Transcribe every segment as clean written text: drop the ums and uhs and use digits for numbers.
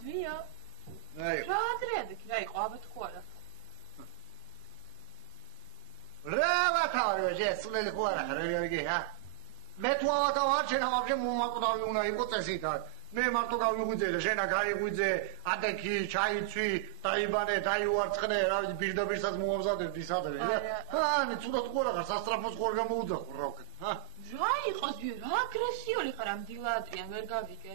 ზვია. რა ადრეადიქ რა იყო აბა თუ არა. რა ვათავე შეცვლელი ხო არა რეგიგი ჰა. მე თუ ავათავარ შენ ამბე მომაკვდავი უნდა იყო წესით. მე მარტო გავიღვიძე და შენა გაიღვიძე ადექი ჩაიცვი დაიბანე დაიوارცხნე რა ვიცი პირდაპირსაც მომამზადებ ისადრე ან ცუდად ყურა ხარ სასტრაფოს ყურ გამოუძახო რა ვქეთ რა იყო ზვიო რა აგრესიული ხარ ამ დილაადრიან ვერ გავიგე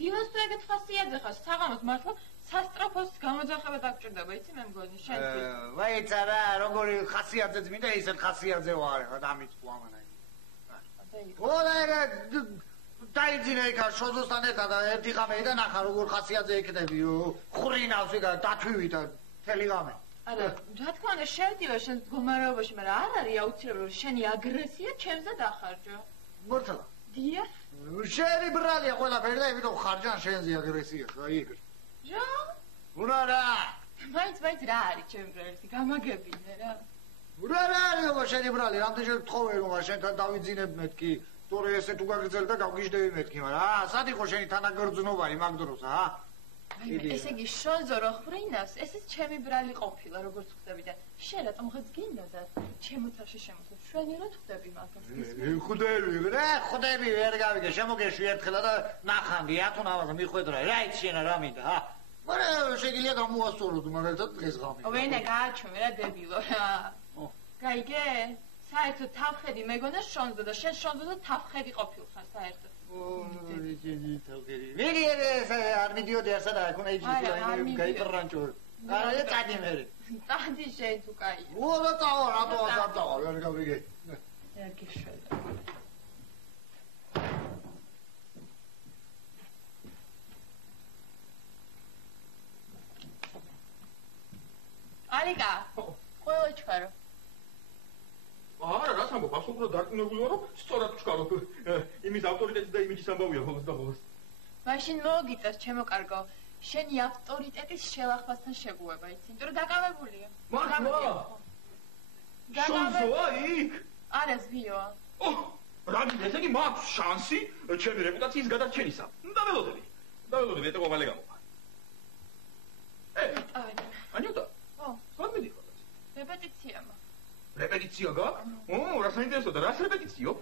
დილას თუ ეგეთ ხასიათზე ხარ საღამოს მართლა სასტრაფოს გამოძახება დაგჭირდება იცი მე მგონი შენ ვაიცა რა როგორი ხასიათზეც მინდა ისეთ ხასიათზე ვარ ხა დამით ყوامანაი ოლა დაიძინე იქ შოზოსთან ერთად ერთი ღამე და ნახა როგორ ხასიათზე იქნებიო ხრინავს იქ დათვივი და თელი ღამე არა რა თქმა უნდა შევდივარ შენ მდგომარეობაში მაგრამ არ არის აუცილებელი რომ შენი აგრესია ჩემზე დახარჯო მართლა დიახ შენი ბრალია ყველაფერი და იმიტომ ხარჯან შენზე აგრესია აი ეგ რა ურა რა მაინც რა არის ჩემ ბრალში გამაგებინე რა ურა რა არის შენი ბრალი რამდენჯერ ვთხოვე რომ შენთან დავიძინებ მეთქი თორე ესე თუ გაგრძელ და გავგიჟდები მეთქი მაგრამ სად იყო შენი თანაგრძნობა იმ დროს ესე იგი შონზო რო ხრინავს ესეც ჩემი ბრალი ყოფილა როგორც ხვდები და შენ რატომ ხაც გინდა და ჩემოთავში შემოწევ შვენიერად ხვდები მაგას ხვდები ვერ გავიგე შემოგეშვი ერთხელ და ნახანდი ათუნავაზე მიხვედრა რა იცი შენ რა მინდა მაგრამ შეგიძლია გამოასწოროთ მაგალითად დღეს ღამე ვენა გააჩვენე რა დებილო რა გაიგე საერთოდ თავხედი მეგონა შონზო და შენ შონზო და თავხედი ყოფილხარ საერთოდ ვირი არ მიდიოდი ასა და ქონა იჯი და გაიპრანჭო არა წადი მე წადი შენ თუ კაი ურა წავა რატო აზარდავა ვერ გავიგე არ გიშვედა ალიკა ყველა ჩქარო არა, რაც ამბობ, absolutურად დარწმუნებული ვარ, რომ სწორად ვჩქარო. იმის ავტორიტეტი და იმიჯის ამბავია ხოლმე და ხოლმე. მაშინ მოგიწევს, ჩემო კარგო, შენი ავტორიტეტის შელახვასთან შეგუება, იცი? იმიტომ რომ დაკავებულია. მართლა? შანსოა იქ? არა, ზვიოა. რა გინდა, ესე იგი მაქვს შანსი ჩემი რეპუტაციის გადარჩენისა. დაველოდები, ეტა ყოვალე გამოვა. ანიუტა. სად მიდიხარ? რეპეტიციამა. რეპეტიცია გაქვს? რა საინტერესოა და რას რეპეტიციო?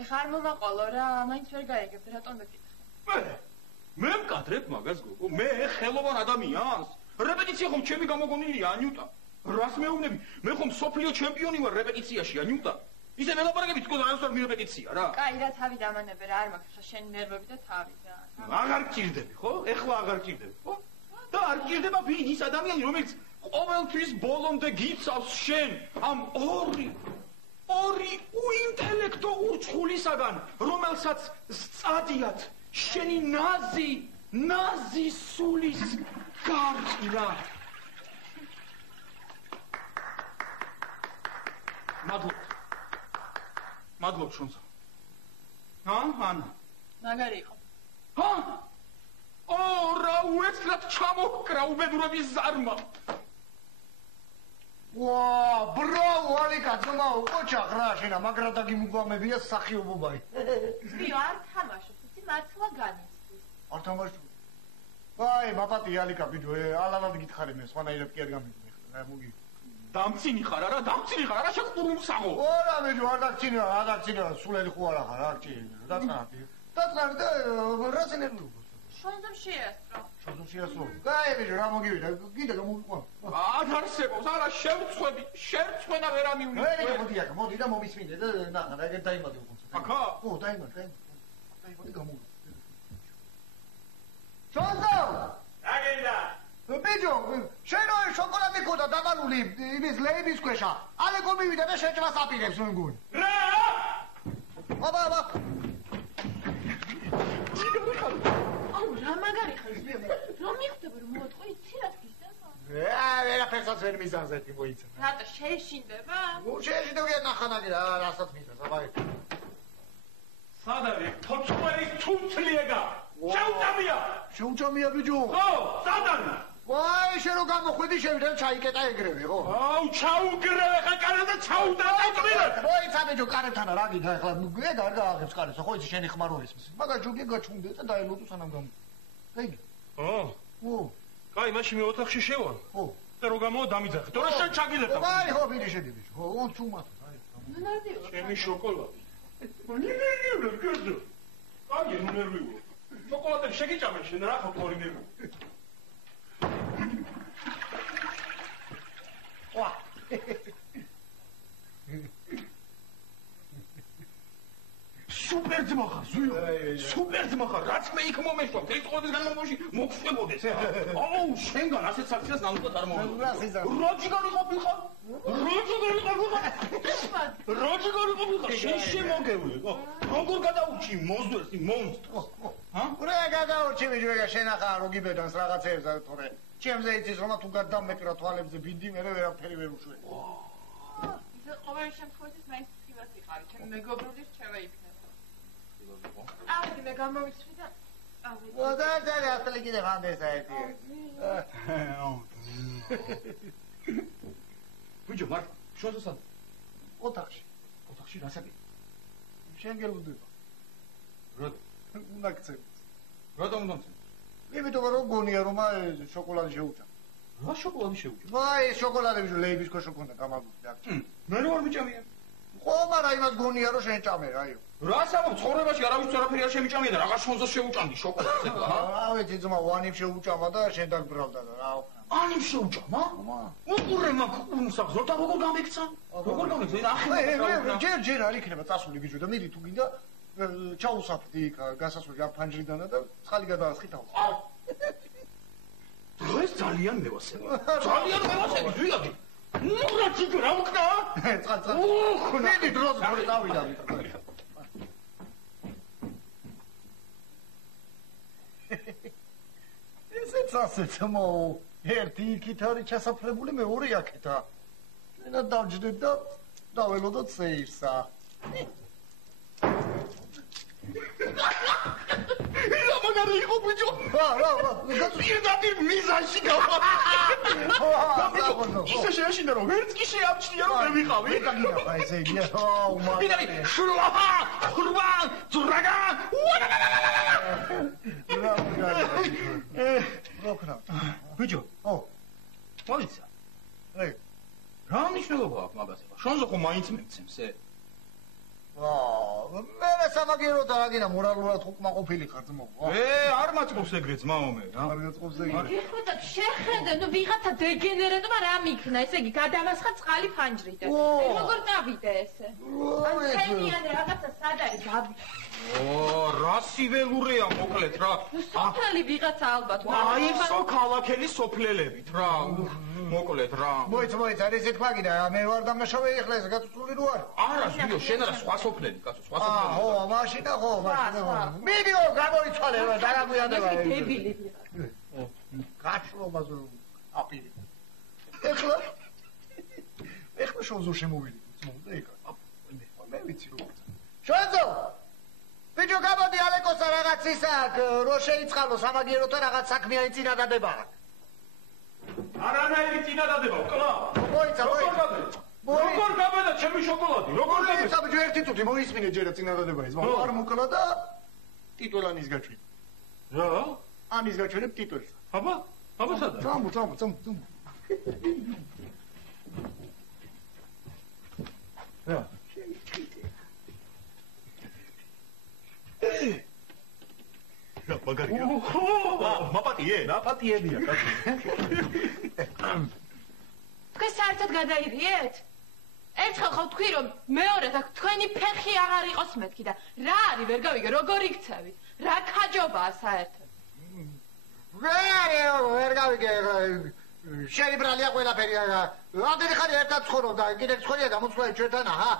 ეხლა არ მომაყოლო რა, მაინც ვერ გაიგებ, რატომ მეკითხე? მე მკადრებ მაგას გოგო, მე ხელოვან ადამიანს. რეპეტიცია ხომ ჩემი გამოგონილია, ანიუტა. რას მეუბნები? მე ხომ სოფლიო ჩემპიონი ვარ რეპეტიციაში, ანიუტა. ისე ველაპარაკები თქო რა არის რეპეტიცია რა. კაი, რა თავი დამანებე რა, არ მაქვს ხა შენი ნერვები და თავი რა. აღარ გჭირდები, ხო? ეხლა აღარ გჭირდები, ხო? და არ გჭირდება ვინ ის ადამიანი, რომელიც ყოველთვის ბოლომდე გიცავს შენ ამ ორი უინტელექტო ურჩხულისაგან, რომელსაც სწადიათ შენი ნაზი სულის გარყვა. მადლობ შონსა. ანა. მაგარი იყო. რა უეცრად ჩამოჰკრა უბედურების ზარმა. ბრavo, ალიკა, ძმა, ოჩახ რა შენა, მაგრა დაგიმუგვამებია სახიობობაი. ზვიო, არ თამაშობ, იცი მართლა განიცდის. არ თამაშობ. აი, მაპატი ალიკა ბიჭო, ალალად გითხარი მე, სხვანაირად კი არ გამიგე ხა, მოგი. დამცინი ხარ არა, შეკურუმსაღო. არა, ბიჭო, არ დაგცინია, სულელი ხო არა ხარ, არ ჭირდება. დაწყნარი და რა წინერლო. შონზომ შეასწრო. კაი, ბიჭო, რა მოგივიდა, კიდე გამოვიყვან. არ არსებობს, არა, შევწყვენა ვერ ამივნი. მოდი და მომისმინე და ნახა, ეგ დაიმადე უკვე. აკა? ო, დაიმადე გამოვიდა. შონზო! რა გინდა? ბიჭო, შენო შოკოლადი ქონდა დაბალული იმის ლეიბის ქვეშა. ალეკო მივიდა და შეჭმას აპირებს მე მგონი. რა? აბა. რა მაგარი ხარ ზვიო რომ მიხვდება რომ მოწყო იცი რა თქისდა ვერაფერსაც ვერ მიზანზეთი მოიცა რატო შეეშინდება შეეშინდება ნახანაგი რასაც მიზანს აბა სად არის თოჩხერის თუთლიეგა შეუჭამია ბიჭო ხო სად არის ვაი შენ რო გამოხვედი შევიდე ჩაიკეტა ეგრევე ხო აუ ჩაუგრევე ხა კარადა ჩაუდა დაკვირე მოიცა ბიჭო კარეთანა რა გინდა ახლა ეგ არ გააღებს კარეთს ხო იცი შენი ხმარო ისმის მაგა ჯუგი გაჩუნდე და დაელოდო სანამ გამ გაიგე კაი, მაშინ მე ოთახში შევალ. და რო გამოვა დამიძახე. თორე შენ ჩაგილეყავ. აი, ხო, ვიდი შედი. ხო, on ჩუმათ. აი. ჩემი შოკოლადი. ნერვიულე, გეძო. აი, ნერვიულე. შოკოლადები შეგიჭამე შენ რა ხო კორინებო. ვა. სუპერ ძმა ხარ, ზუიო. სუპერ ძმა ხარ, რაც მე იქ მომეშვა, ეს ყოველთვის განმავლობაში მოგხვდებოდეს. აუ, შენგან ასეთ საქციას ნამდვილად არ მომეწონა. როჯი გარიყობიხარ? როჯი გარიყობიხარ? შენ შემოგევლე. როგორ გადაუჩი მოზდურს იმ მონსტრს? რა გადაუჩი ვიჟვეგა შენ ახლა რო გიბედანს რაღაცეებს თორე. ჩემზე იცის რომ თუ გადამეტყვა თვალებზე ბინდი მე ვერაფერი ვერ უშვენ. ისე ყოველ შემთხვევაში მაინც ხილას იყავი, ჩემი მეგობრული რჩევა იქნება. ავი მე გამოვიცვი და ავი. და ახლა კიდე ხანდეს აეთი. ვიჯო მარ, შოზოსად. ოთახში. ოთახში რასაკი? შენ გელუდება. როდ? უნდა გწევ. როდა უნდა მწევ? იმიტომ რომ გონია რომ შოკოლადი შეუჭამ. რა შოკოლადი შეუჭამ? ვაი, შოკოლადები ლეიბის ქოშო ქონდა გამაგული აქ. მე რო არ მიჭამია. ხო, მაგრამ იმას გონია რომ შენ ჭამე, რაიო. რას ამბობ, ცხოვრებაში არავის არაფერი არ შემიჭამია და რაღაც შონზოს შეუჭამდი შოკოლადს ეხლა, ჰა? ავეცი ძმა ვანიმ შეუჭამა და შენ დაგბრალდა და რა ვქნა. ანიმ შეუჭამა? უყურე მაგ უმსახს, როთა როგორ გამექცა? როგორ გამექცა? ახლა ჯერ არ იქნება წასული ბიჭო და მიდი თუ გინდა ჩაუსაფრდი იქ გასასვლელი ამ ფანჯრიდანა და ცხალი გადაასხითავ. დღეს ძალიან მევასება. ძალიან მევასები, ზვიადი. რა ციგ რა ვქნა? ცხალ. მიდი დროს მორი დავიდა. ესეც ასეც მო ერთი იქით არის ჩასაფრებული მეორე აქეთა. ენა დავჯდეთ და დაველოდოთ სეირსა. რა მაგარი იყო ბიჭო? რა. პირდაპირ მიზანში გავა. ისე შეაშინდა რომ ვერც კი შეამჩნია რომ მე ვიყავი. გაგინახა ესე იგია. აუ მაგარი. პირდაპირ შრვა, ხურვა, ძრაგა. რა მაგარი. როქნა. ბიჭო. მოიცა. რა მნიშვნელობა აქვს მაგას ახლა? შონზო ხო მაინც მემცემს ე? მე სამაგერო და რაგინა მორალურად უკმაყოფილი ხარ ძმო. არ მაწყობს ეგრე ძმაო მე რა. არ მაწყობს ეგრე. ეხლა შეხედე, ნუ ვიღაცა დეგენერატმა რა მიქნა, ესე იგი გადამასხა წყალი ფანჯრიდან. როგორ დავიდე ესე? ან შენიან რაღაცა სად არის გავიდე? რა სიველურია მოკლედ რა. სოფელი ვიღაცა ალბათ. აი სო ქალაქელი სოფლელებით რა. მოკლედ რა. მოიცა, ესე თქვა კიდე, მე ვარ დამნაშავე ეხლა ეს გაწუწული რო არის. არა, ზიო, შენ არა სხვა სოფლელი, კაცო, სხვა სოფლელი. ხო, მაშინა ხო. მიდიო, გამოიცვალე რა, დაგაგვიანდება. დებილი ვიღაცა. გაჩლობას აპირი. ეხლა შონზო შემოვიდი, ძმო, ეგა. მე ვიცი როგორ. შონზო! ბიჭო, გამოდი ალეკოსა რაღაც ისა, რო შეიწყალო სამაგიეროთა რაღაც საქმიანი წინადადება. არანაირი წინადადება, კლა. მოიცა. როგორ გაბედა ჩემი შოკოლადი? როგორ გაბედა? ბიჭო, ერთი წუთი მოისმინე ჯერა წინადადება ის, მაგრამ არ მოკლა და ტიტულანის გაჩვენ. რა? ანის გაჩვენებ ტიტულს. აბა სადა? წამო. რა? რა მაგარია? მაპატიე? ნაპატიებია, კაცო. თქვენ საერთოდ გადაირიეთ? ერთხელ ხო თქვი რომ მეორედ აქ თქვენი ფეხი აღარ იყოს მეთქი და რა არის ვერ გავიგე როგორ იქცევით? რა ქაჯობაა საერთოდ? ვერ გავიგე შენი ბრალია ყველაფერი ამდენი ხანი ერთად ცხოვრობდა კიდე ცხოვრია გამოცვლა ჩვენთან აჰა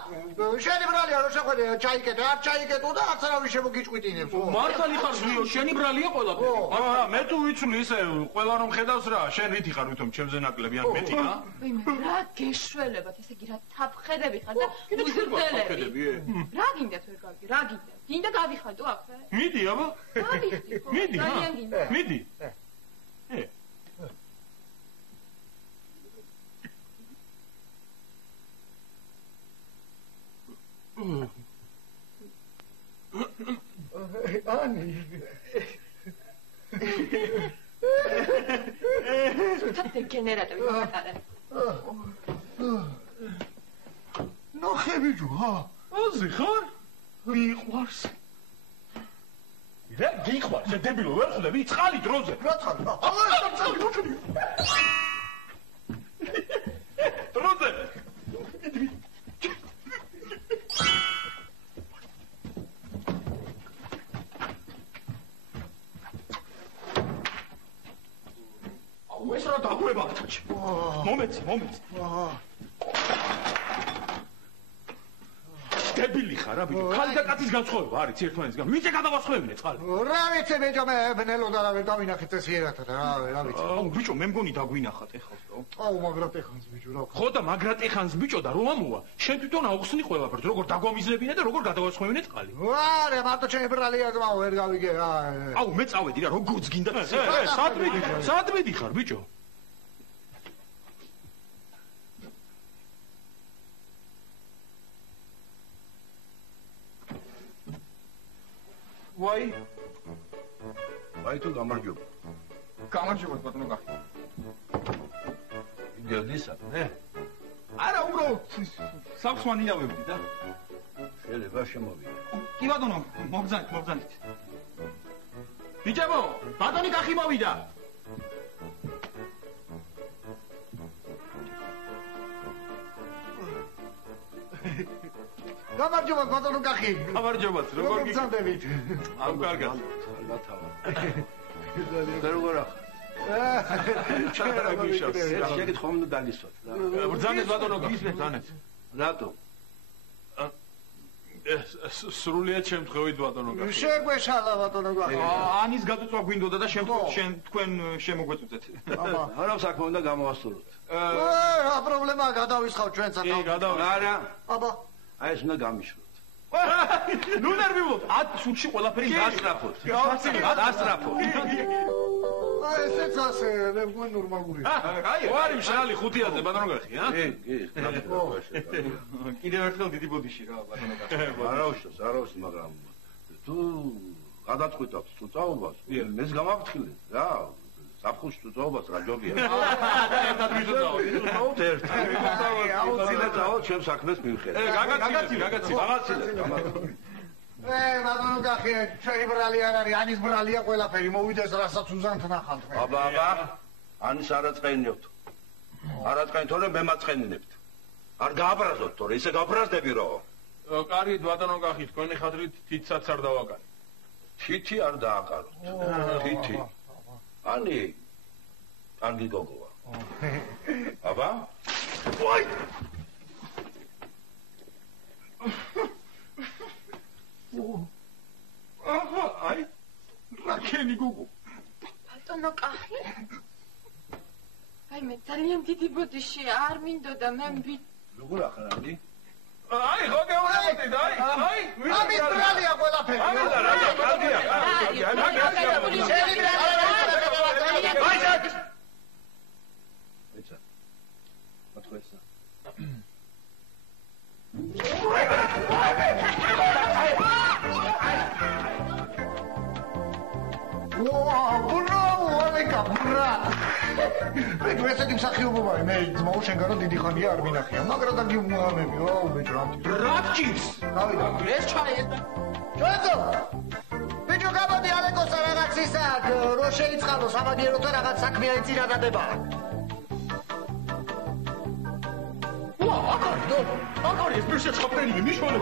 შენი ბრალია რო შეხვედე ჩაიკეტე არ ჩაიკეტო და არც არავის შემოგიჭყვიტინებს მართალი ხარ ზიო შენი ბრალია ყველაფერი არა მე თუ ვიცული ისე ყველა რომ ხედავს რა შენ რითი ხარ ვითომ ჩემზე ნაკლები ან მეტი რა რა გეშველებათ ესე იგი რა თაფხედები ხარ და უზრდელები რა გინდათ ვერ გავიგე რა გინდათ გინდა გავიხადო ახლა მიდი აბა გავიხდი მიდი მიდი Ani. თან დეგენერატები გამატარე. ნახე ბიჭო, აზი ხარ? მიყვარს. რა გიყვარს? დებილო ვერ ხვდები წყალი დროზე. რა წყალი? წყალი მოჩვენი. დროზე. ეს რა დაგვება თაჩი? მომეცი. დებილი ხარ რა ბიჭო? ხალი და კაცის განსხვავება არის ერთმანეთისგან. ვინც გადავასხვევინე წყალი? რა ვიცი ბიჭო, მე ბნელო და რა ვერ დავინახე წესიერათად რა ვიცი. აუ ბიჭო, მე მგონი დაგვინახათ ეხლა. აუ მაგრა ტეხანს ბიჭო რა. ხო და მაგრა ტეხანს ბიჭო და რომ ამოვა, შენ თვითონ აუხსნი ყველაფერს, როგორ დაგვამიზნებინე და როგორ გადავასხვევინე წყალი. არა, მარტო ჩემი ბრალია ძმაო ვერ გავიგე რა. აუ მე წავედი რა, როგორც გინდა. სად მიდიხარ ბიჭო? ვაი თუ გამარჯობა. გამარჯობა ბატონო გახი. გერდისა, არა უბრალოდ საფსვანინავებდი და შეიძლება შემოვიდე. კი ბატონო, მოგზავნით. ბიჭებო, ბატონი გახი მოვიდა. გამარჯობა ბატონო გახი. გამარჯობათ, როგორ გიგზავნებით? აუ კარგად. როგორ ჩერა გიშავს. შეგეთხო უნდა დაგისვათ რა. ბრძანეთ ბატონო გახი, ბრძანეთ. რატო? სრულიად შემთხვევით ბატონო გახი. შეგვეშალა ბატონო გახი. ანის გადაწვა გვინდოდა და თქვენ შემოგვეწუწეთ. არა საქმე უნდა გამოვასწოროთ. რა პრობლემაა გადავისხავ ჩვენც ახლა. არა. აბა აი ეს უნდა გამიშვროთ. ნუ ნერვიულობ, 10 წუთში ყველაფერი დასწრაფოთ. დასწრაფოთ. ესეც ასე, მე მგონი ნორმალურია. აი, ვარი მშრალი 5-აზე ბატონო გახი, ა? კი. კიდევ ერთხელ დიდი ბოდიში რა ბატონო გახი. არავის, მაგრამ თუ გადაწყვიტავთ წუწაობას, მეს გამაფრთხილეთ რა. საფხუს წუწაობას რა ჯობია. და ერთად ვიწუწავთ ერთ. აუცილებლად ჩემ საქმეს მივხედე. გაგაცილეთ. ბატონო გახი, ჩვენი ბრალი არ არის, ანის ბრალია ყველაფერი, მოვიდეს რასაც უზანთ ნახავთ მე. აბა, ანის არაწყენიოთ. არაწყენით, თორე მე მაწყენინებთ. არ გააბრაზოთ, თორე ისე გაბრაზდები რო. კარგი ბატონო გახი, თქვენი ხათრით თითსაც არ დავაკარით. თითი არ დააკაროთ. თითი. ანი კარგი გოგოა. აბა? ვაი! აჰა, აი. რა ქენი გოგო? ბატონო კახი? აი მე ძალიან დიდი ბოდიში არ მინდოდა მე როგორ ახალი? აი, ხო გეუბნებით, აი. ამის ბრალია ყველაფერი. აი, ეცა. მათხვეცა. მე გვესეთი მსახიობობა მე ძმაო შენგანო დიდი ხანია არ მინახია მაგრამ და გიმუამები აუ ბიჭო რა გჭირს? დავიდა ეს ჩაიეტა. ჩვენო ბიჭო გამოდი ალეკოსა რაღაც ისა რო შეიწყალო სამაგიეროთა რაღაც საქმეა ეწინადადება აკარი ეს პირშე ჩაფრენილი მიშველო.